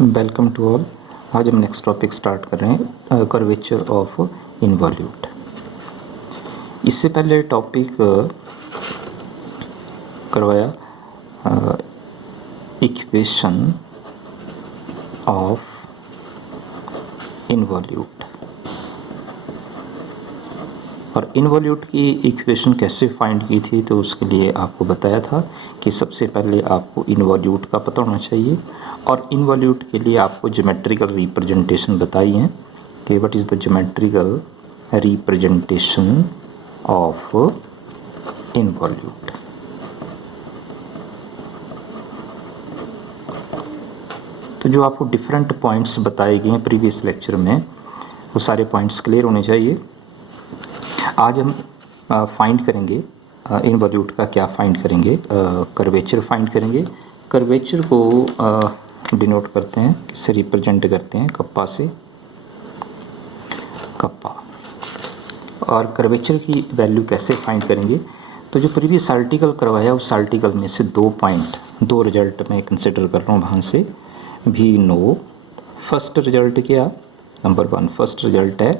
Welcome to all. आज हम next topic start कर रहे हैं, कर्वेचर ऑफ इनवॉल्यूट। इससे पहले टॉपिक करवाया इक्वेशन ऑफ इनवॉल्यूट, और इनवॉल्यूट की इक्वेशन कैसे फाइंड की थी। तो उसके लिए आपको बताया था कि सबसे पहले आपको इनवॉल्यूट का पता होना चाहिए, और इनवॉल्यूट के लिए आपको ज्योमेट्रिकल रिप्रेजेंटेशन बताई है कि what is the geometrical representation of involute. तो जो आपको डिफरेंट पॉइंट्स बताए गए हैं प्रीवियस लेक्चर में, वो सारे पॉइंट्स क्लियर होने चाहिए। आज हम फाइंड करेंगे इनवॉल्यूट का। क्या फाइंड करेंगे? कर्वेचर फाइंड करेंगे। कर्वेचर को डिनोट करते हैं, किससे रिप्रेजेंट करते हैं? कप्पा से, कप्पा। और कर्वेचर की वैल्यू कैसे फाइंड करेंगे? तो जो प्रीवियस आर्टिकल करवाया उस आर्टिकल में से दो रिजल्ट मैं कंसिडर कर रहा हूँ वहाँ से भी नो। फर्स्ट रिजल्ट क्या? नंबर 1 फर्स्ट रिजल्ट है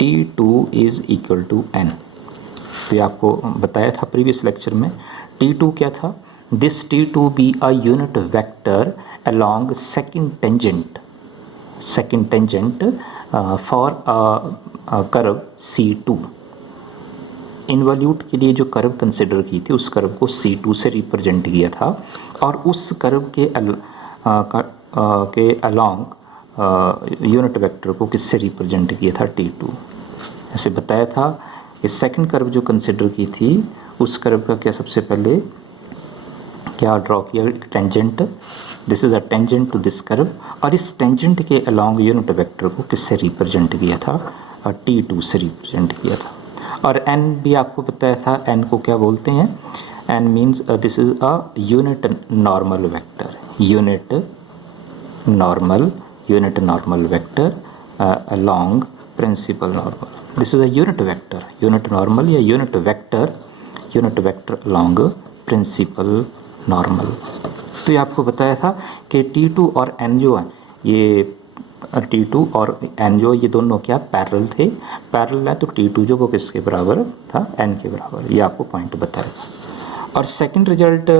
T2 is equal to n। तो ये आपको बताया था प्रीवियस लेक्चर में। T2 क्या था? This T2 be a unit vector along second tangent for curve C2। Involute के लिए जो कर्व कंसिडर की थी उस कर्व को C2 से रिप्रेजेंट किया था, और उस कर्व के अलोंग यूनिट वेक्टर को किससे रिप्रेजेंट किया था? T2। ऐसे बताया था कि सेकंड कर्व जो कंसिडर की थी उस कर्व का क्या सबसे पहले क्या ड्रॉ किया? Tangent, this is a tangent to this curve, और इस टेंजेंट के अलोंग यूनिट वेक्टर को किससे रिप्रेजेंट किया था? T2 से रिप्रेजेंट किया था। और n भी आपको बताया था, n को क्या बोलते हैं? n means this is a unit normal vector, unit normal vector along principal normal. This is a unit vector, unit normal या unit vector along principal normal. तो ये आपको बताया था कि T2 और n जो है, ये T2 और n जो ये दोनों क्या पैरेलल थे? पैरेलल है तो T2 जो वो किसके बराबर था? n के बराबर। ये आपको पॉइंट बताया था। और सेकंड रिजल्ट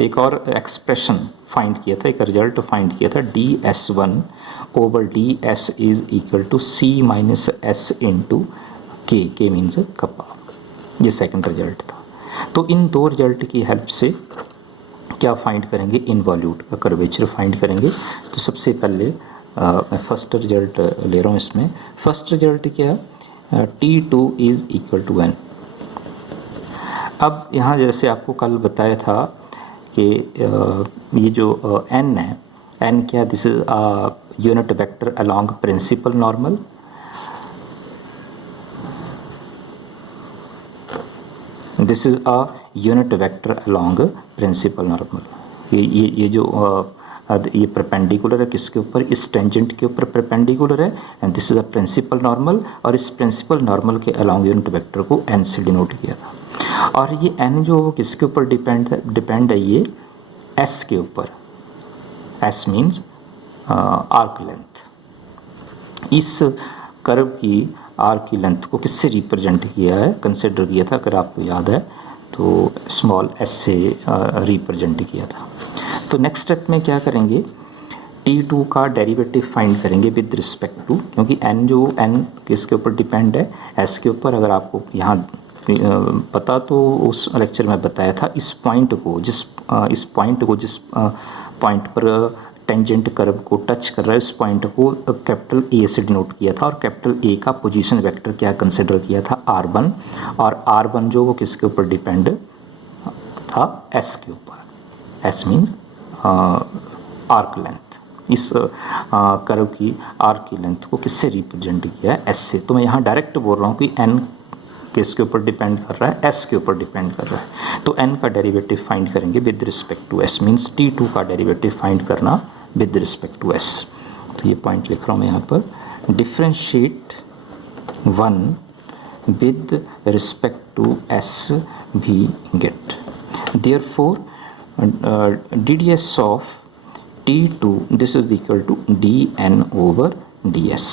एक और एक्सप्रेशन फाइंड किया था, एक रिजल्ट फाइंड किया था ds1 over ds is equal to c minus s into के मीन्स कप्पा। ये सेकंड रिजल्ट था। तो इन दो रिजल्ट की हेल्प से क्या फाइंड करेंगे? इनवॉल्यूट का कर्वेचर फाइंड करेंगे। तो सबसे पहले मैं फर्स्ट रिजल्ट ले रहा हूँ। इसमें फर्स्ट रिजल्ट क्या है? T2 is equal to n। अब यहाँ जैसे आपको कल बताया था कि ये जो n है, n क्या? This is unit vector along principal normal. This is a unit vector along principal normal. ये जो ये परपेंडिकुलर है किसके ऊपर? इस टेंजेंट के ऊपर परपेंडिकुलर है, and this is a principal normal, और इस प्रिंसिपल नॉर्मल के अलोंग यूनिट वेक्टर को n से डिनोट किया था। और ये n जो वो किसके ऊपर डिपेंड है? ये s के ऊपर। s means arc length. इस कर्व की आर्क की लेंथ को किससे रिप्रेजेंट किया है? कंसिडर किया था, अगर आपको याद है तो स्मॉल s से रिप्रेजेंट किया था। तो नेक्स्ट स्टेप में क्या करेंगे? T2 का डेरिवेटिव फाइंड करेंगे विद रिस्पेक्ट टू, क्योंकि n जो n किसके ऊपर डिपेंड है? s के ऊपर। अगर आपको यहाँ पता तो उस लेक्चर में बताया था, इस पॉइंट को जिस पॉइंट पर टेंजेंट कर्व को टच कर रहा है, इस पॉइंट को कैपिटल A से डिनोट किया था, और कैपिटल A का पोजीशन वेक्टर क्या कंसिडर किया था? R1। और R1 जो वो किसके ऊपर डिपेंड था? S के ऊपर। S means arc length. इस कर्व की आर्क की लेंथ को किससे रिप्रेजेंट किया है? S से। तो मैं यहाँ डायरेक्ट बोल रहा हूँ कि n किसके ऊपर डिपेंड कर रहा है? S के ऊपर डिपेंड कर रहा है। तो n का डेरिवेटिव फाइंड करेंगे with respect to s, means T2 का डेरिवेटिव फाइंड करना विद रिस्पेक्ट टू s। तो ये पॉइंट लिख रहा हूँ मैं यहाँ पर, differentiate 1 with respect to s भी get. Therefore ds of T2 this is equal to dn/ds।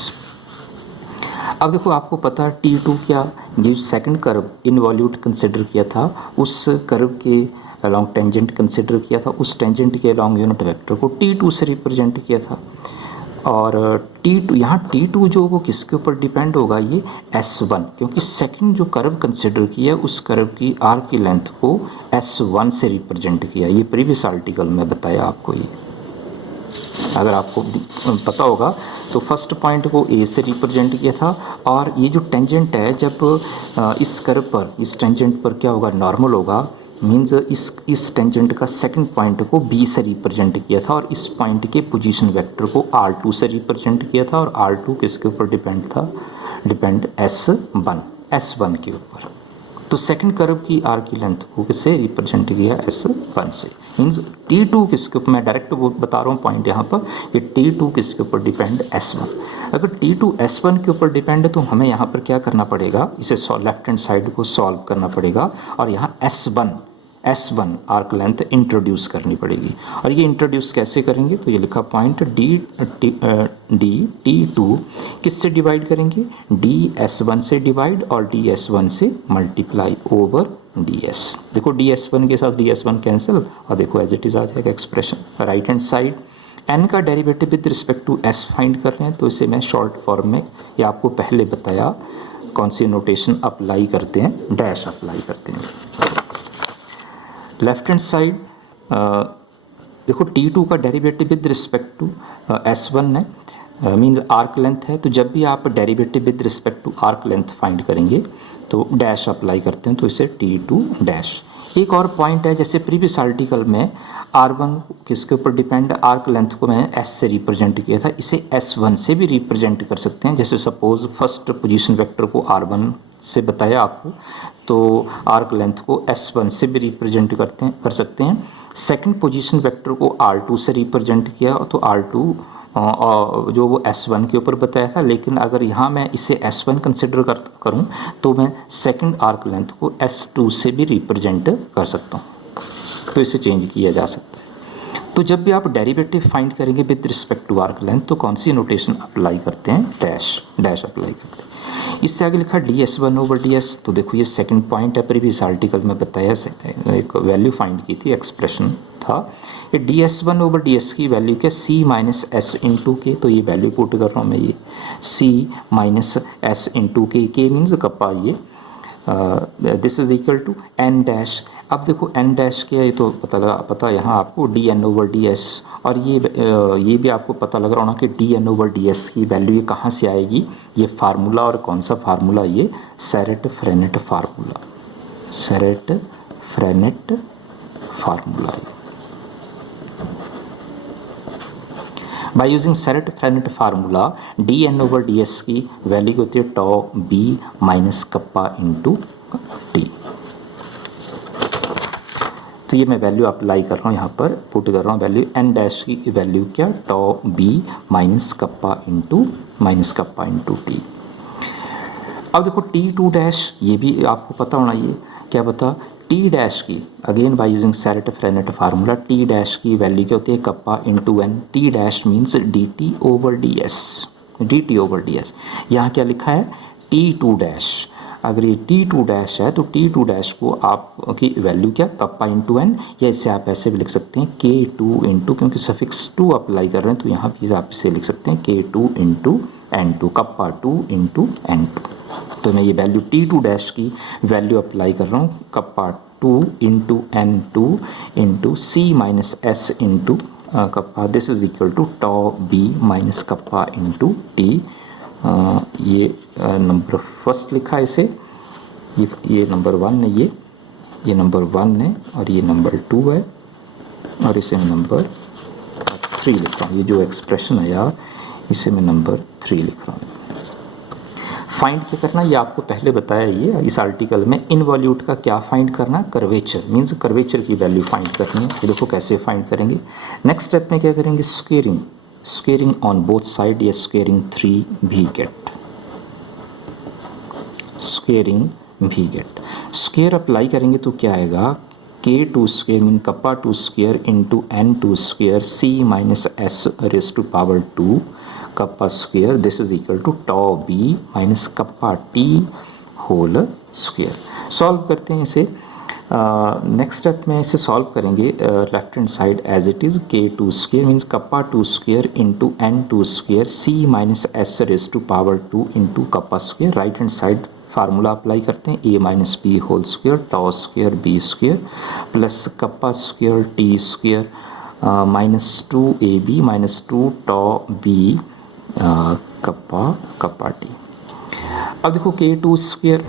अब देखो आपको पता है T2 क्या, ये सेकंड कर्व इनवॉल्यूट कंसिडर किया था, उस कर्व के अलॉन्ग टेंजेंट कंसिडर किया था, उस टेंजेंट के अलॉन्ग यूनिट वेक्टर को T2 से रिप्रेजेंट किया था। और T2 यहाँ T2 जो वो किसके ऊपर डिपेंड होगा, ये S1, क्योंकि सेकंड जो कर्व कंसिडर किया उस कर्व की आर्क की लेंथ को S1 से रिप्रेजेंट किया। ये प्रीवियस आर्टिकल में बताया आपको। ये अगर आपको पता होगा तो फर्स्ट पॉइंट को ए से रिप्रेजेंट किया था, और ये जो टेंजेंट है जब इस कर्व पर, इस टेंजेंट पर क्या होगा, नॉर्मल होगा, मीन्स इस टेंजेंट का सेकंड पॉइंट को बी से रिप्रेजेंट किया था, और इस पॉइंट के पोजीशन वेक्टर को R2 से रिप्रेजेंट किया था, और R2 किसके ऊपर डिपेंड था, डिपेंड S1 के ऊपर। तो सेकंड कर्व की आर्क की लेंथ को किससे रिप्रेजेंट किया, S1 से। मीन्स T2 किसके ऊपर, मैं डायरेक्ट वो बता रहा हूँ पॉइंट यहाँ पर, ये T2 किसके ऊपर डिपेंड, S1। अगर T2 S1 के ऊपर डिपेंड है तो हमें यहाँ पर क्या करना पड़ेगा, इसे लेफ्ट हैंड साइड को सॉल्व करना पड़ेगा, और यहाँ S1 आर्क लेंथ इंट्रोड्यूस करनी पड़ेगी। और ये इंट्रोड्यूस कैसे करेंगे, तो ये लिखा पॉइंट T2 किससे डिवाइड करेंगे, DS1 से डिवाइड, और DS1 से मल्टीप्लाई ओवर DS। देखो DS1 के साथ DS1 कैंसिल, और देखो एज इट इज़ आ जाएगा expression. Right hand side n का derivative with respect to s find कर रहे हैं, तो इसे मैं शॉर्ट फॉर्म में, ये आपको पहले बताया कौन सी नोटेशन अप्लाई करते हैं, डैश अप्लाई करते हैं। लेफ्ट हैंड साइड देखो T2 का derivative with respect to S1 है, मीन्स आर्क लेंथ है, तो जब भी आप derivative with respect to arc length find करेंगे तो डैश अप्लाई करते हैं, तो इसे T2 डैश। एक और पॉइंट है, जैसे प्रीवियस आर्टिकल में R1 किसके ऊपर डिपेंड, आर्क लेंथ को मैंने S से रिप्रेजेंट किया था, इसे S1 से भी रिप्रेजेंट कर सकते हैं। जैसे सपोज फर्स्ट पोजीशन वेक्टर को R1 से बताया आपको, तो आर्क लेंथ को S1 से भी रिप्रेजेंट कर सकते हैं। सेकंड पोजीशन वेक्टर को R2 से रिप्रेजेंट किया, तो R2 जो वो S1 के ऊपर बताया था, लेकिन अगर यहाँ मैं इसे S1 कंसिडर करूँ तो मैं सेकंड आर्क लेंथ को S2 से भी रिप्रेजेंट कर सकता हूँ, तो इसे चेंज किया जा सकता है। तो जब भी आप डेरिवेटिव फाइंड करेंगे with respect to arc length, तो कौन सी नोटेशन अप्लाई करते हैं, डैश अप्लाई करते हैं। इससे आगे लिखा DS1/ds, तो देखो ये सेकंड पॉइंट है, प्रीवियस आर्टिकल में बताया, एक वैल्यू फाइंड की थी, एक्सप्रेशन था। ये DS1/ds की वैल्यू क्या, C माइनस S इंटू के, तो ये वैल्यू पुट कर रहा हूँ मैं, ये C माइनस S इंटू के मीन्स कप्पा, ये this is equal to n dash. अब देखो n डैश क्या है, तो पता यहाँ आपको dn/ds, और ये भी आपको पता लग रहा होना कि dn/ds की वैल्यू ये कहाँ से आएगी, ये फार्मूला, और कौन सा फार्मूला, ये Serret Frenet formula, Serret Frenet formula. By using Serret Frenet formula dn/ds की वैल्यू होती है tau b minus kappa into T. तो ये मैं वैल्यू अप्लाई कर रहा हूँ, यहाँ पर पुट कर रहा हूँ वैल्यू, n डैश की वैल्यू क्या, टॉ b minus kappa into T. अब देखो T2 डैश, ये भी आपको पता होना, ये क्या पता, T डैश की again by using Serret Frenet formula, T dash की वैल्यू क्या होती है, kappa into n। T dash means dt/ds। यहाँ क्या लिखा है, T2 डैश। अगर ये T2 डैश है तो T2 डैश को आपकी वैल्यू क्या, कप्पा इंटू n, या इसे आप ऐसे भी लिख सकते हैं K2 इंटू, क्योंकि सफिक्स 2 अप्लाई कर रहे हैं तो यहाँ भी आप इसे लिख सकते हैं K2 into N2, kappa 2 into N2। तो मैं ये वैल्यू T2 डैश की वैल्यू अप्लाई कर रहा हूँ, kappa 2 into N2 into C minus S into kappa, this is equal to tau B minus kappa into T। ये नंबर फर्स्ट लिखा है इसे, ये नंबर 1 है, ये नंबर 1 है, और ये नंबर 2 है, और इसे मैं नंबर 3 लिख रहा हूँ। ये जो एक्सप्रेशन है यार, इसे मैं नंबर 3 लिख रहा हूँ। फाइंड क्या करना, ये आपको पहले बताया, ये इस आर्टिकल में इनवॉल्यूट का क्या फाइंड करना, कर्वेचर, मीन्स कर्वेचर की वैल्यू फाइंड करनी है। ये देखो कैसे फाइंड करेंगे। नेक्स्ट स्टेप में क्या करेंगे, स्क्वेयरिंग ऑन बोथ साइड, या स्क्वेयरिंग 3 भी गेट, स्क्वेयरिंग भी गेट। स्क्वेयर अप्लाई करेंगे तो क्या आएगा, K2 square mean kappa 2 square into N2 square C minus S raised to power 2 kappa square. This is equal to tau B minus kappa T whole square. Solve करते हैं इसे. Next step में इसे solve करेंगे. Left hand side as it is K2 square means kappa 2 square into N2 square C minus S raise to power 2 into kappa square. Right hand side formula apply करते हैं. A minus B whole square tau square B square plus kappa square T square minus 2AB minus 2 tau B kappa T. अब देखो K2 square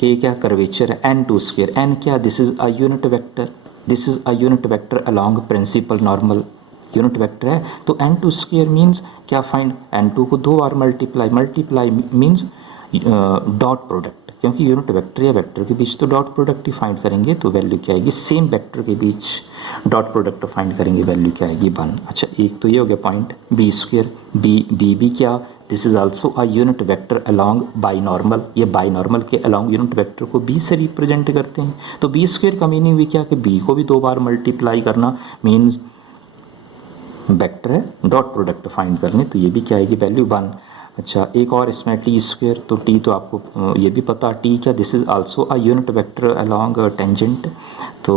K क्या curvature है. N2 square N क्या, this is a unit vector. This is a unit vector along principal normal. Unit vector है तो N2 square means क्या find. N2 को 2 बार multiply means dot product, क्योंकि unit vector या vector के बीच तो डॉट प्रोडक्ट ही find करेंगे. तो वैल्यू क्या आएगी, सेम वेक्टर के बीच डॉट प्रोडक्ट फाइंड करेंगे, वैल्यू क्या आएगी 1. अच्छा एक तो ये हो गया पॉइंट. बी स्क्वेयर बी क्या, this is also a unit vector along binormal. ये बाइनॉर्मल के अलोंग यूनिट वेक्टर को बी से रिप्रेजेंट करते हैं. तो बी स्क्वेयर का मीनिंग भी क्या कि बी को भी 2 बार मल्टीप्लाई करना मीन्स वेक्टर है, डॉट प्रोडक्ट फाइंड करने. तो ये भी क्या आएगी वैल्यू 1. अच्छा एक और इसमें टी स्क्वेयर. तो टी तो आपको ये भी पता, टी क्या, this is also a unit vector along tangent. तो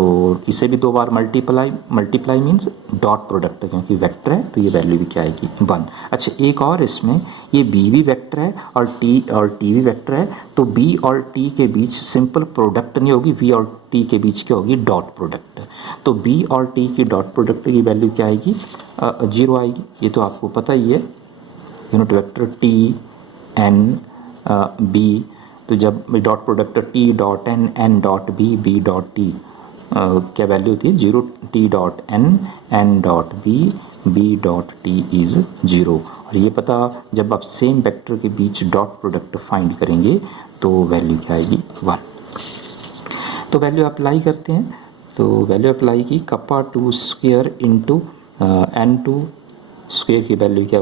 इसे भी 2 बार मल्टीप्लाई मीन्स डॉट प्रोडक्ट, क्योंकि वेक्टर है तो ये वैल्यू भी क्या आएगी 1. अच्छा एक और इसमें ये बी भी वेक्टर है और टी भी वेक्टर है. तो बी और टी के बीच सिंपल प्रोडक्ट नहीं होगी, बी और टी के बीच क्या होगी डॉट प्रोडक्ट. तो बी और टी की डॉट प्रोडक्ट की वैल्यू क्या आएगी 0 आएगी. ये तो आपको पता ही है. Unit vector T N B, तो जब dot product T dot N N dot B B dot T क्या वैल्यू होती है 0. T dot N dot B dot T is 0. और ये पता जब आप सेम वेक्टर के बीच डॉट प्रोडक्ट फाइंड करेंगे तो वैल्यू क्या आएगी 1. तो वैल्यू अप्लाई करते हैं. तो वैल्यू अप्लाई की kappa 2 square into N2 square की वैल्यू क्या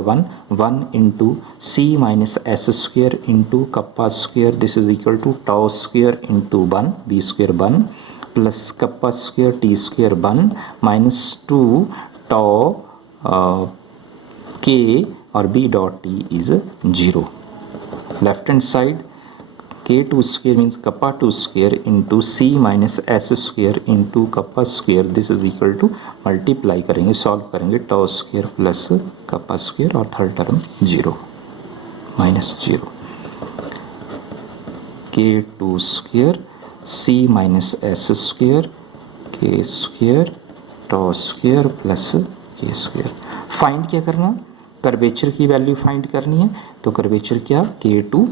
1 into C minus S square into kappa square. This is equal to tau square into 1 B square 1 plus kappa square T square 1 minus 2 tau के और B dot T is 0. Left hand side K2 square means kappa 2 square into C minus S square into kappa square. This is equal to multiply करेंगे, solve करेंगे tau square plus kappa square और third term 0 minus 0. K2 square C minus S square K square tau square plus K square. Find क्या करना, curvature की value find करनी है. तो curvature क्या K2,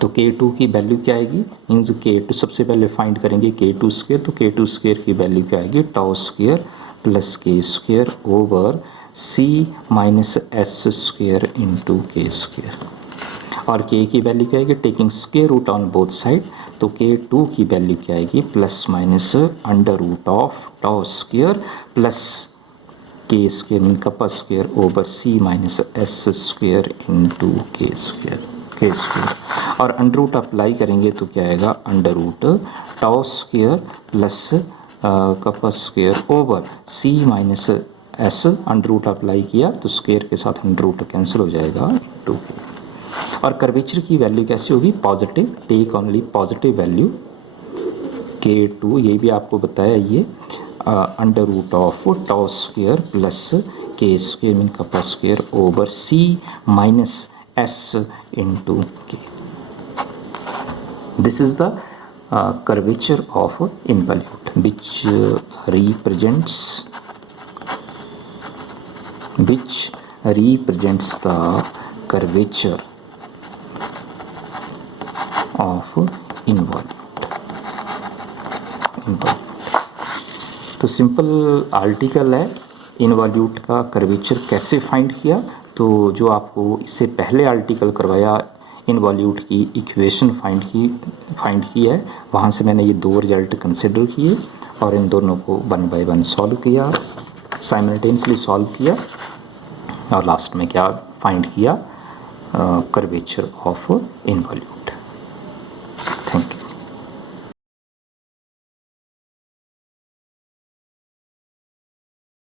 तो K2 की वैल्यू क्या आएगी मीन्स K2 सबसे पहले फाइंड करेंगे K2 स्क्वेयर. तो K2 स्क्वेयर की वैल्यू क्या आएगी tau square plus K square over C minus S square into K square. और K की वैल्यू क्या आएगी taking square root on both side. तो K2 की वैल्यू क्या आएगी plus minus under root of tau square plus K square mean kappa square over C minus S square into K square. और under root apply करेंगे तो क्या आएगा under root tau square plus kappa square over C minus S. Under root apply किया तो square के साथ under root cancel हो जाएगा इंटू के. और कर्वेचर की वैल्यू कैसी होगी positive, take only positive value K2. ये भी आपको बताया ये under root of tau square plus K square mean kappa square over C minus S into K. This is the curvature of involute which represents the curvature of involute. तो simple article है involute का curvature कैसे find किया. तो जो आपको इससे पहले आर्टिकल करवाया इनवॉल्यूट की इक्वेशन फाइंड की है, वहाँ से मैंने ये 2 रिजल्ट कंसिडर किए और इन दोनों को 1 बाय 1 सॉल्व किया, साइमल्टेनियसली सॉल्व किया और लास्ट में क्या फाइंड किया कर्वेचर ऑफ इनवॉल्यूट.